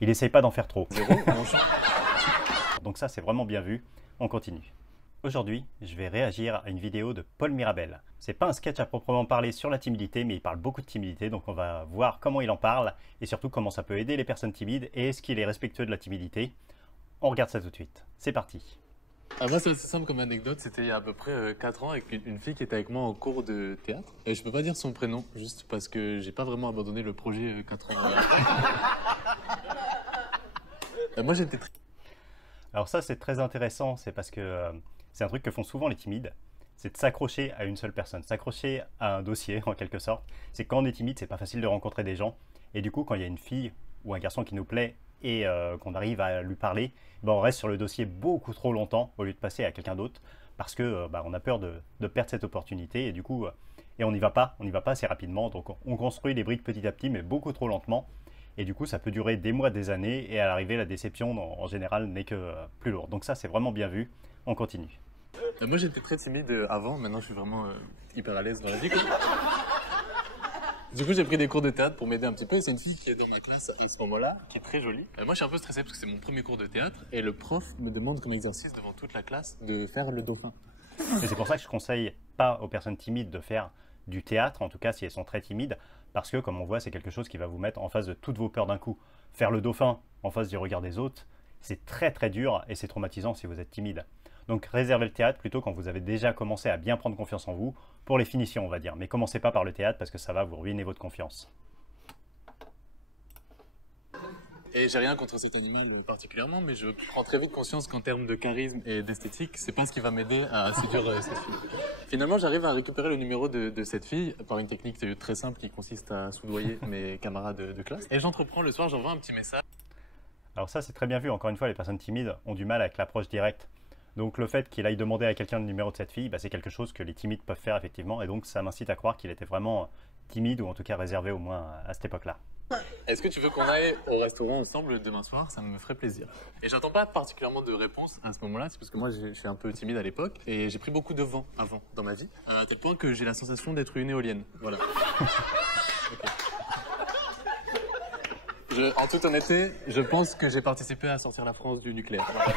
Il essaye pas d'en faire trop. Zéro. Donc ça, c'est vraiment bien vu. On continue. Aujourd'hui, je vais réagir à une vidéo de Paul Mirabel. C'est pas un sketch à proprement parler sur la timidité, mais il parle beaucoup de timidité, donc on va voir comment il en parle, et surtout comment ça peut aider les personnes timides, et est-ce qu'il est respectueux de la timidité. On regarde ça tout de suite. C'est parti. Moi, c'est assez simple comme anecdote. C'était il y a à peu près 4 ans avec une fille qui était avec moi en cours de théâtre. Et je peux pas dire son prénom, juste parce que j'ai pas vraiment abandonné le projet 4 ans. Moi, j'étais très... Alors ça, c'est très intéressant, c'est parce que c'est un truc que font souvent les timides, c'est de s'accrocher à une seule personne, s'accrocher à un dossier en quelque sorte. C'est quand on est timide, c'est pas facile de rencontrer des gens, et du coup quand il y a une fille ou un garçon qui nous plaît et qu'on arrive à lui parler, ben on reste sur le dossier beaucoup trop longtemps au lieu de passer à quelqu'un d'autre, parce que on a peur de perdre cette opportunité, et du coup et on n'y va pas assez rapidement, donc on construit les briques petit à petit, mais beaucoup trop lentement. Et du coup, ça peut durer des mois, des années, et à l'arrivée, la déception, en général, n'est que plus lourde. Donc ça, c'est vraiment bien vu. On continue. Moi, j'étais très timide avant. Maintenant, je suis vraiment hyper à l'aise dans la vie, quoi. Du coup, j'ai pris des cours de théâtre pour m'aider un petit peu. Et c'est une fille qui est dans ma classe à ce moment-là, qui est très jolie. Moi, je suis un peu stressé parce que c'est mon premier cours de théâtre. Et le prof me demande comme exercice devant toute la classe de faire le dauphin. Et c'est pour ça que je conseille pas aux personnes timides de faire du théâtre, en tout cas si elles sont très timides, parce que comme on voit, c'est quelque chose qui va vous mettre en face de toutes vos peurs d'un coup. Faire le dauphin en face du regard des autres, c'est très très dur et c'est traumatisant si vous êtes timide. Donc réservez le théâtre plutôt quand vous avez déjà commencé à bien prendre confiance en vous, pour les finitions on va dire. Mais commencez pas par le théâtre parce que ça va vous ruiner votre confiance. Et j'ai rien contre cet animal particulièrement, mais je prends très vite conscience qu'en termes de charisme et d'esthétique, c'est pas ce qui va m'aider à séduire cette fille. Finalement, j'arrive à récupérer le numéro de cette fille par une technique très simple qui consiste à soudoyer mes camarades de classe. Et j'entreprends le soir, j'envoie un petit message. Alors ça, c'est très bien vu. Encore une fois, les personnes timides ont du mal avec l'approche directe. Donc le fait qu'il aille demander à quelqu'un le numéro de cette fille, c'est quelque chose que les timides peuvent faire effectivement. Et donc ça m'incite à croire qu'il était vraiment timide, ou en tout cas réservé au moins à cette époque-là. Est-ce que tu veux qu'on aille au restaurant ensemble demain soir? Ça me ferait plaisir. Et j'attends pas particulièrement de réponse à ce moment-là, c'est parce que moi je suis un peu timide à l'époque et j'ai pris beaucoup de vent avant dans ma vie, à tel point que j'ai la sensation d'être une éolienne. Voilà. Okay. En toute honnêteté, je pense que j'ai participé à sortir la France du nucléaire. Voilà.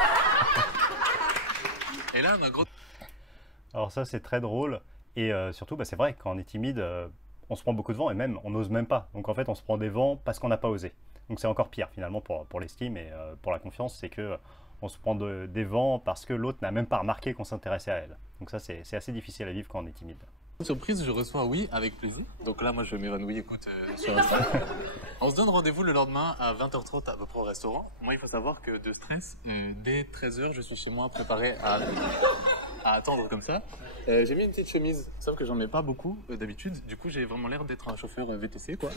Et là, on a gros... Alors ça, c'est très drôle. Et surtout, c'est vrai, quand on est timide, on se prend beaucoup de vent et même, on n'ose même pas. Donc en fait, on se prend des vents parce qu'on n'a pas osé. Donc c'est encore pire finalement pour l'estime et pour la confiance, c'est que on se prend des vents parce que l'autre n'a même pas remarqué qu'on s'intéressait à elle. Donc ça, c'est assez difficile à vivre quand on est timide. Surprise, je reçois oui avec plaisir. Donc là, moi, je m'évanouis, écoute, sur Insta. On se donne rendez-vous le lendemain à 20h30 à peu près au restaurant. Moi, il faut savoir que de stress, dès 13h, je suis chez moi préparé à attendre comme ça. J'ai mis une petite chemise, sauf que j'en mets pas beaucoup d'habitude. Du coup, j'ai vraiment l'air d'être un chauffeur VTC, quoi.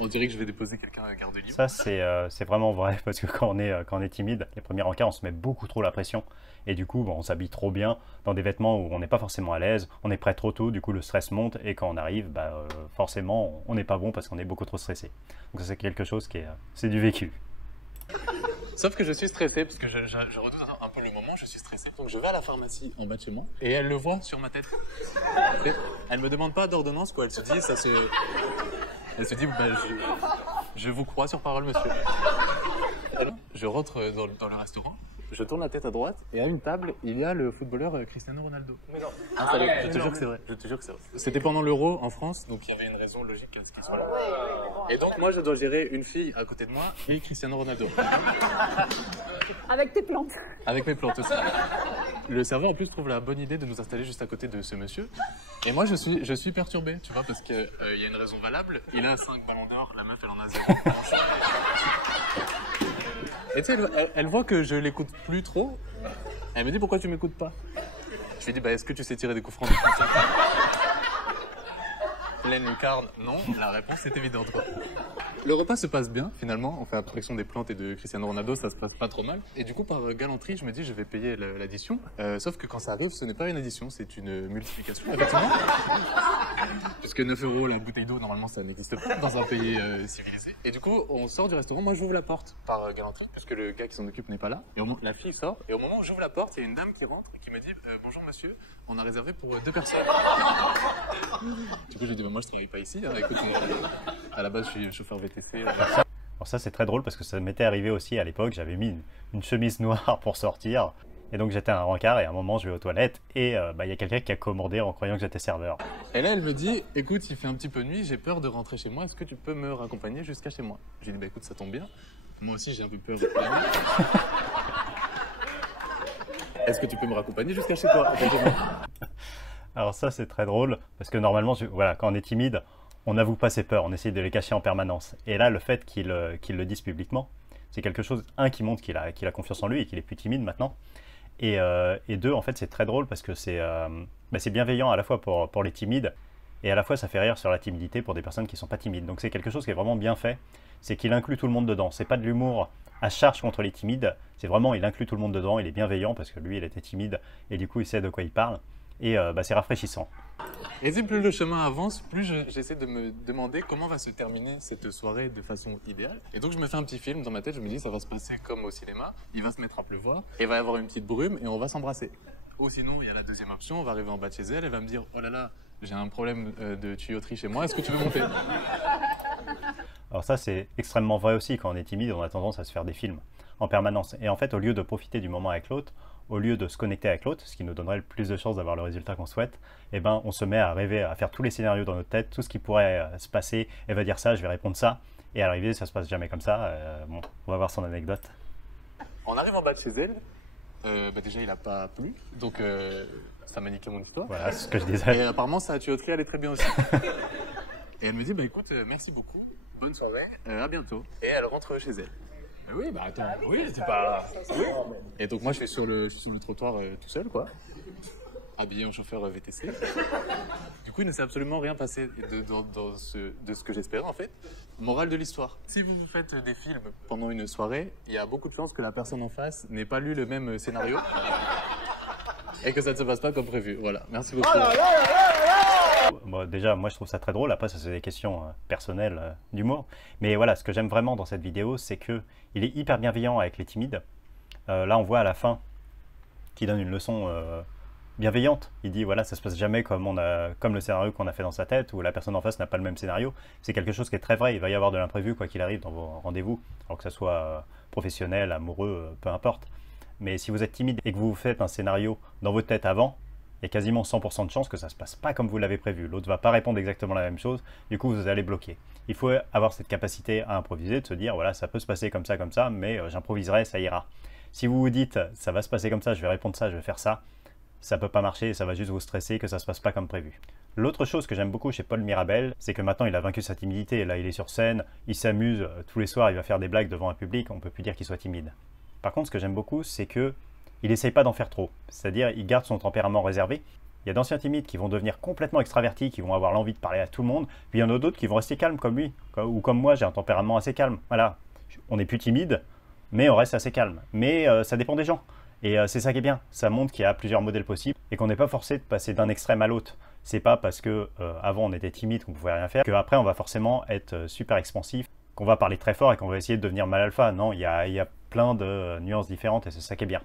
On dirait que je vais déposer quelqu'un à Gare de Lyon. Ça, c'est vraiment vrai, parce que quand on est timide, les premiers encarts, on se met beaucoup trop la pression. Et du coup, on s'habille trop bien dans des vêtements où on n'est pas forcément à l'aise, on est prêt trop tôt, du coup le stress monte, et quand on arrive, forcément, on n'est pas bon parce qu'on est beaucoup trop stressé. Donc ça, c'est quelque chose c'est du vécu. Sauf que je suis stressé, parce que je redoute un peu le moment, je suis stressé. Donc je vais à la pharmacie en bas de chez moi, et elle le voit sur ma tête. Elle me demande pas d'ordonnance, quoi. Elle se dit, elle se dit, je vous crois sur parole, monsieur. Alors, je rentre dans le restaurant, je tourne la tête à droite, et à une table, il y a le footballeur Cristiano Ronaldo. Mais non. Je te jure que c'est vrai, je te jure que c'est vrai. C'était pendant l'Euro en France, donc il y avait une raison logique à ce qu'il soit là. Et donc moi, je dois gérer une fille à côté de moi et Cristiano Ronaldo. Avec tes plantes. Avec mes plantes aussi. Le serveur en plus trouve la bonne idée de nous installer juste à côté de ce monsieur. Et moi, je suis perturbé, tu vois, parce qu'il y a une raison valable. Il a 5 ballons d'or, la meuf, elle en a 0. Et tu sais, elle voit que je l'écoute plus trop. Elle me dit, pourquoi tu m'écoutes pas? Je lui dis, est-ce que tu sais tirer des coups francs de frontière? Pleine lucarne, non. La réponse est évidente, quoi. Le repas se passe bien, finalement. On fait abstraction des plantes et de Cristiano Ronaldo, ça se passe pas trop mal. Et du coup, par galanterie, je me dis, je vais payer l'addition. Sauf que quand ça arrive, ce n'est pas une addition, c'est une multiplication, effectivement. Puisque 9 € la bouteille d'eau, normalement, ça n'existe pas dans un pays civilisé. Et du coup, on sort du restaurant. Moi, j'ouvre la porte par galanterie, puisque le gars qui s'en occupe n'est pas là. Et la fille sort. Et au moment où j'ouvre la porte, il y a une dame qui rentre et qui me dit, bonjour monsieur, on a réservé pour 2 personnes. Du coup, je lui dis, moi, je travaille pas ici. Hein. Écoute, à la base, je suis chauffeur VTC. Alors ça c'est très drôle parce que ça m'était arrivé aussi à l'époque, j'avais mis une chemise noire pour sortir. Et donc j'étais à un rencard et à un moment je vais aux toilettes et il y a quelqu'un qui a commandé en croyant que j'étais serveur. Et là, elle me dit, écoute, il fait un petit peu nuit, j'ai peur de rentrer chez moi, est-ce que tu peux me raccompagner jusqu'à chez moi? J'ai dit, bah écoute, ça tombe bien. Moi aussi, j'ai un peu peur de la nuit. Est-ce que tu peux me raccompagner jusqu'à chez toi? Alors ça c'est très drôle parce que normalement, voilà, quand on est timide, on n'avoue pas ses peurs, on essaie de les cacher en permanence. Et là, le fait qu'il le dise publiquement, c'est quelque chose, un, qui montre qu'il a confiance en lui et qu'il est plus timide maintenant. Et deux, en fait, c'est très drôle parce que c'est bienveillant à la fois pour les timides et à la fois ça fait rire sur la timidité pour des personnes qui ne sont pas timides. Donc c'est quelque chose qui est vraiment bien fait, c'est qu'il inclut tout le monde dedans. C'est pas de l'humour à charge contre les timides, c'est vraiment, il inclut tout le monde dedans, il est bienveillant parce que lui, il était timide et du coup, il sait de quoi il parle. Et c'est rafraîchissant. Et plus le chemin avance, plus j'essaie de me demander comment va se terminer cette soirée de façon idéale. Et donc je me fais un petit film dans ma tête, je me dis ça va se passer comme au cinéma, il va se mettre à pleuvoir, et il va y avoir une petite brume et on va s'embrasser. Ou sinon, il y a la deuxième option, on va arriver en bas de chez elle, elle va me dire oh là là, j'ai un problème de tuyauterie chez moi, est-ce que tu veux monter? Alors ça c'est extrêmement vrai aussi, quand on est timide, on a tendance à se faire des films en permanence. Et en fait, au lieu de profiter du moment avec l'autre, au lieu de se connecter avec l'autre, ce qui nous donnerait le plus de chances d'avoir le résultat qu'on souhaite, eh ben, on se met à rêver, à faire tous les scénarios dans notre tête, tout ce qui pourrait se passer. Elle va dire ça, je vais répondre ça. Et à l'arrivée, ça se passe jamais comme ça. Bon, on va voir son anecdote. On arrive en bas de chez elle. Déjà, il n'a pas plu. Donc, ça m'a niqué mon histoire. Voilà, c'est ce que je disais. Et apparemment, sa tuyauterie allait très bien aussi. Et elle me dit, bah écoute, merci beaucoup. Bonne soirée. À bientôt. Et elle rentre chez elle. Oui, bah attends, oui, c'est pas... Oui. Et donc moi, je suis sur le trottoir tout seul, quoi. Habillé en chauffeur VTC. Du coup, il ne s'est absolument rien passé de ce que j'espérais, en fait. Morale de l'histoire. Si vous faites des films pendant une soirée, il y a beaucoup de chances que la personne en face n'ait pas lu le même scénario. Et que ça ne se passe pas comme prévu. Voilà, merci beaucoup. Bon, déjà, moi je trouve ça très drôle. Après, ça c'est des questions personnelles d'humour. Mais voilà, ce que j'aime vraiment dans cette vidéo, c'est que il est hyper bienveillant avec les timides. Là, on voit à la fin qu'il donne une leçon bienveillante. Il dit voilà, ça se passe jamais comme le scénario qu'on a fait dans sa tête, ou la personne en face n'a pas le même scénario. C'est quelque chose qui est très vrai. Il va y avoir de l'imprévu quoi qu'il arrive dans vos rendez-vous, alors que ça soit professionnel, amoureux, peu importe. Mais si vous êtes timide et que vous faites un scénario dans votre tête avant, il y a quasiment 100% de chances que ça ne se passe pas comme vous l'avez prévu. L'autre ne va pas répondre exactement la même chose, du coup vous allez bloquer. Il faut avoir cette capacité à improviser, de se dire voilà, ça peut se passer comme ça, mais j'improviserai, ça ira. Si vous vous dites ça va se passer comme ça, je vais répondre ça, je vais faire ça, ça ne peut pas marcher, ça va juste vous stresser, que ça ne se passe pas comme prévu. L'autre chose que j'aime beaucoup chez Paul Mirabel, c'est que maintenant il a vaincu sa timidité. Là il est sur scène, il s'amuse, tous les soirs il va faire des blagues devant un public, on ne peut plus dire qu'il soit timide. Par contre, ce que j'aime beaucoup, c'est que il n'essaye pas d'en faire trop. C'est-à-dire, il garde son tempérament réservé. Il y a d'anciens timides qui vont devenir complètement extravertis, qui vont avoir l'envie de parler à tout le monde. Puis il y en a d'autres qui vont rester calmes comme lui. Ou comme moi, j'ai un tempérament assez calme. Voilà, on n'est plus timide, mais on reste assez calme. Mais ça dépend des gens. Et c'est ça qui est bien. Ça montre qu'il y a plusieurs modèles possibles et qu'on n'est pas forcé de passer d'un extrême à l'autre. C'est pas parce que avant on était timide, qu'on ne pouvait rien faire, qu'après on va forcément être super expansif, qu'on va parler très fort et qu'on va essayer de devenir mal alpha. Non, il y a plein de nuances différentes et c'est ça qui est bien.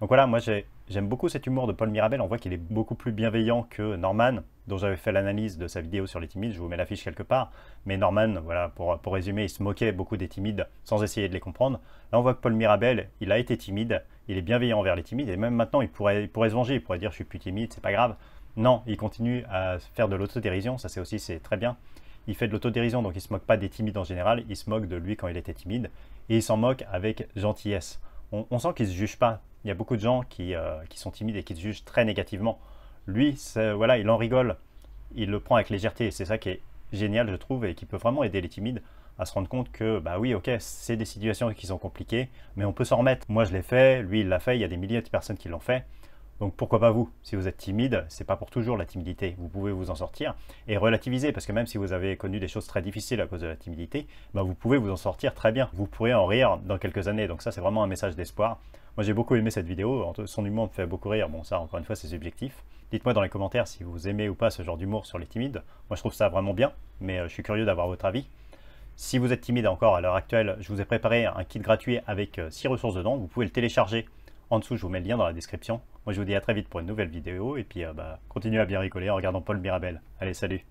Donc voilà, moi j'aime beaucoup cet humour de Paul Mirabel. On voit qu'il est beaucoup plus bienveillant que Norman, dont j'avais fait l'analyse de sa vidéo sur les timides. Je vous mets l'affiche quelque part. Mais Norman, voilà, pour résumer, il se moquait beaucoup des timides sans essayer de les comprendre. Là, on voit que Paul Mirabel, il a été timide, il est bienveillant envers les timides. Et même maintenant, il pourrait se venger, il pourrait dire je suis plus timide, c'est pas grave. Non, il continue à faire de l'autodérision, ça c'est très bien. Il fait de l'autodérision, donc il ne se moque pas des timides en général, il se moque de lui quand il était timide. Et il s'en moque avec gentillesse. On sent qu'il ne se juge pas. Il y a beaucoup de gens qui sont timides et qui se jugent très négativement. Lui, voilà, il en rigole, il le prend avec légèreté. C'est ça qui est génial, je trouve, et qui peut vraiment aider les timides à se rendre compte que, bah oui, ok, c'est des situations qui sont compliquées, mais on peut s'en remettre. Moi, je l'ai fait, lui, il l'a fait, il y a des milliers de personnes qui l'ont fait. Donc pourquoi pas vous? Si vous êtes timide, c'est pas pour toujours la timidité. Vous pouvez vous en sortir et relativiser, parce que même si vous avez connu des choses très difficiles à cause de la timidité, bah vous pouvez vous en sortir très bien. Vous pourrez en rire dans quelques années. Donc ça, c'est vraiment un message d'espoir. Moi, j'ai beaucoup aimé cette vidéo. Son humour me fait beaucoup rire. Bon, ça, encore une fois, c'est subjectif. Dites-moi dans les commentaires si vous aimez ou pas ce genre d'humour sur les timides. Moi, je trouve ça vraiment bien, mais je suis curieux d'avoir votre avis. Si vous êtes timide encore à l'heure actuelle, je vous ai préparé un kit gratuit avec 6 ressources dedans. Vous pouvez le télécharger. En dessous, je vous mets le lien dans la description. Moi, je vous dis à très vite pour une nouvelle vidéo. Et puis, continuez à bien rigoler en regardant Paul Mirabel. Allez, salut!